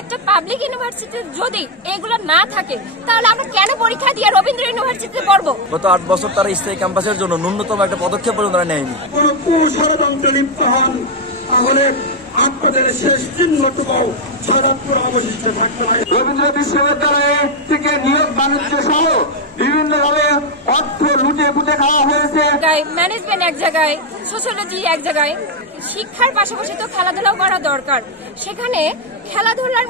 একটা public university যদি এগুলো না থাকে তাহলে আমরা কেন পরীক্ষা দিয়ে রবীন্দ্র ইউনিভার্সিটিতে পড়বো? গত 8 বছর তারা স্থায়ী ক্যাম্পাসের জন্য ন্যূনতম একটা পদক্ষেপ পর্যন্ত নেয়নি। কোন কুষড়যন্ত্রে লিপ্ত হন তাহলে আপনাদের শেষ চিহ্নটুকু সাজাদপুর অবশিষ্ট থাকতে পারে। রবীন্দ্র বিশ্ববিদ্যালয়ে থেকে নিয়োগ বাণিজ্য সহ বিভিন্নভাবে অর্থ লুটে পুটে খাওয়া হয়েছে। ম্যানেজমেন্ট এক জায়গায়, সোশ্যোলজি এক জায়গায়, শিক্ষার পাশাপাশি তো খেলাধুলাও করা দরকার। সেখানে খেলাধুলার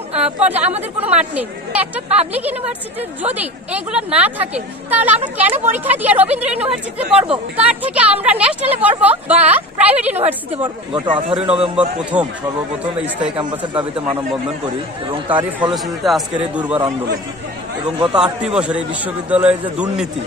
আমাদের কোনো মাঠ নেই। একটা পাবলিক ইউনিভার্সিটি যদি এগুলো না থাকে তাহলে আমরা কেন পরীক্ষা দিয়ে রবীন্দ্র ইউনিভার্সিটিতে পড়বো? তার থেকে আমরা ন্যাশনালে পড়বো বা প্রাইভেট ইউনিভার্সিটিতে পড়বো। গত 18 নভেম্বর সর্বপ্রথম এই স্থায়ী ক্যাম্পাসের দাবিতে মানববন্ধন করি এবং তারই ফলশ্রুতিতে আজকের এই দুর্বার আন্দোলন। এবং গত 8টি বছর এই বিশ্ববিদ্যালয়ের যে দুর্নীতি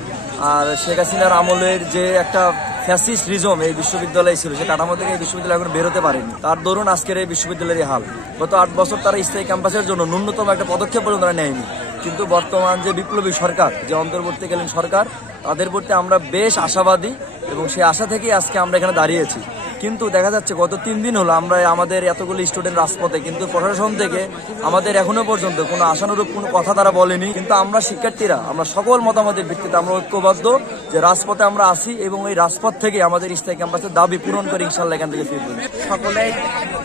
আর শেখ হাসিনার আমলের যে একটা ফ্যাসিস্ট রিজম এই বিশ্ববিদ্যালয়ে ছিল, সে কাঠামো থেকে এই বিশ্ববিদ্যালয় এখন বেরোতে পারেনি। তার দরুন আজকের এই বিশ্ববিদ্যালয়ের হাল। গত 8 বছর তারা স্থায়ী ক্যাম্পাসের জন্য ন্যূনতম একটা পদক্ষেপ পর্যন্ত নেয়নি। কিন্তু বর্তমান যে বিপ্লবী সরকার, যে অন্তর্বর্তীকালীন সরকার, তাদের প্রতি আমরা বেশ আশাবাদী এবং সেই আশা থেকেই আজকে আমরা এখানে দাঁড়িয়েছি। কিন্তু দেখা যাচ্ছে গত 3 দিন হলো আমরা আমাদের এতগুলো স্টুডেন্ট রাজপথে, কিন্তু প্রশাসন থেকে আমাদের এখনো পর্যন্ত কোনো আশানুরূপ কোনো কথা তারা বলেনি। কিন্তু আমরা শিক্ষার্থীরা আমরা সকল মতামতের ভিত্তিতে আমরা ঐক্যবদ্ধ যে রাজপথে আমরা আসি এবং এই রাজপথ থেকে আমাদের স্থায়ী ক্যাম্পাসের দাবি পূরণ করে ইনশাল্লাহ এখান থেকে ফিরব। সকলেই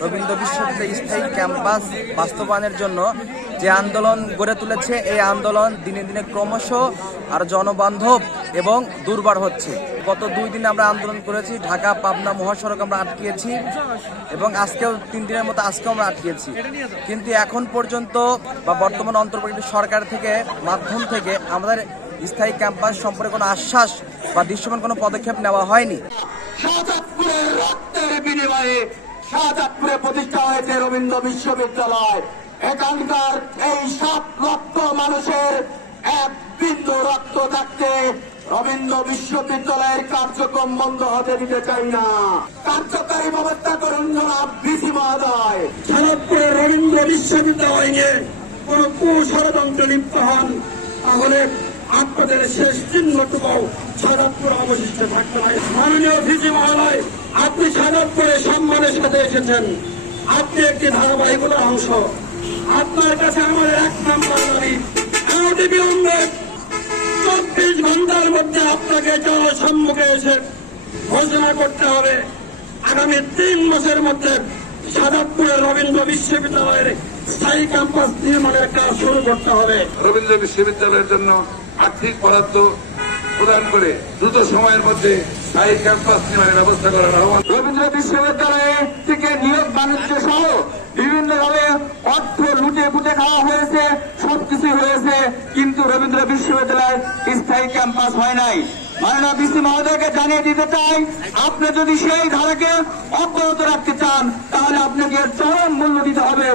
রবীন্দ্র বিশ্ববিদ্যালয়ের স্থায়ী ক্যাম্পাস বাস্তবায়নের জন্য যে আন্দোলন গড়ে তুলেছে, এই আন্দোলন দিনে দিনে ক্রমশ আর জনবান্ধব এবং দুর্বার হচ্ছে। গত 2 দিন আমরা আন্দোলন করেছি, ঢাকা পাবনা মহাসড়ক আমরা আটকিয়েছি এবং আজকেও 3 দিনের মতো আজকেও আমরা আটকিয়েছি। কিন্তু এখন পর্যন্ত বা বর্তমান অন্তর্বর্তী সরকার থেকে মাধ্যম থেকে আমাদের স্থায়ী ক্যাম্পাস সম্পর্কে কোনো আশ্বাস বা দৃশ্যমান কোনো পদক্ষেপ নেওয়া হয়নি। শাহজাদপুরের রক্তের বিনিময়ে শাহজাদপুরে প্রতিষ্ঠা হয়েছে রবীন্দ্র বিশ্ববিদ্যালয়। এখানকার এই 7 লক্ষ মানুষের এক বিন্দু রক্ত থাকতে রবীন্দ্র বিশ্ববিদ্যালয়ের কার্যক্রম বন্ধ হতে দিতে চাই না। কার্যকারী ব্যবস্থা করুন জনাব ভিসি মহোদয়। সাজাদপুরের রবীন্দ্র বিশ্ববিদ্যালয় নিয়ে কোন কুষড়যন্ত্রে লিপ্ত হন তাহলে আপনাদের শেষ চিহ্নটুকু সাজাদপুর অবশিষ্ট থাকতে পারে। মাননীয় ভিসি মহোদয়, আপনি সাজাদপুরে সম্মানের সাথে এসেছেন। আপনি একটি ধারাবাহিকতার অংশ। আপনার কাছে আমাদের 1 নম্বর দাবি, এমনটি বিলম্বে 24 ঘন্টার মধ্যে আপনাকে জনসম্মুখে এসে ঘোষণা করতে হবে আগামী 3 মাসের মধ্যে সাজাদপুরের রবীন্দ্র বিশ্ববিদ্যালয়ের স্থায়ী ক্যাম্পাস নির্মাণের কাজ শুরু করতে হবে। রবীন্দ্র বিশ্ববিদ্যালয়ের জন্য আর্থিক বরাদ্দ প্রদান করে দ্রুত সময়ের মধ্যে স্থায়ী ক্যাম্পাস নির্মাণের ব্যবস্থা করার আহ্বান। রবীন্দ্র বিশ্ববিদ্যালয়ে থেকে নিয়োগ বাণিজ্য সহ বিভিন্নভাবে অর্থ লুটে পুটে খাওয়া হয়েছে, সবকিছু হয়েছে, কিন্তু রবীন্দ্র বিশ্ববিদ্যালয়ের স্থায়ী ক্যাম্পাস হয় নাই। মাননীয় ভিসি মহোদয়কে জানিয়ে দিতে চাই, আপনি যদি সেই ধারাকে অব্যাহত রাখতে চান তাহলে আপনাকে চরম মূল্য দিতে হবে।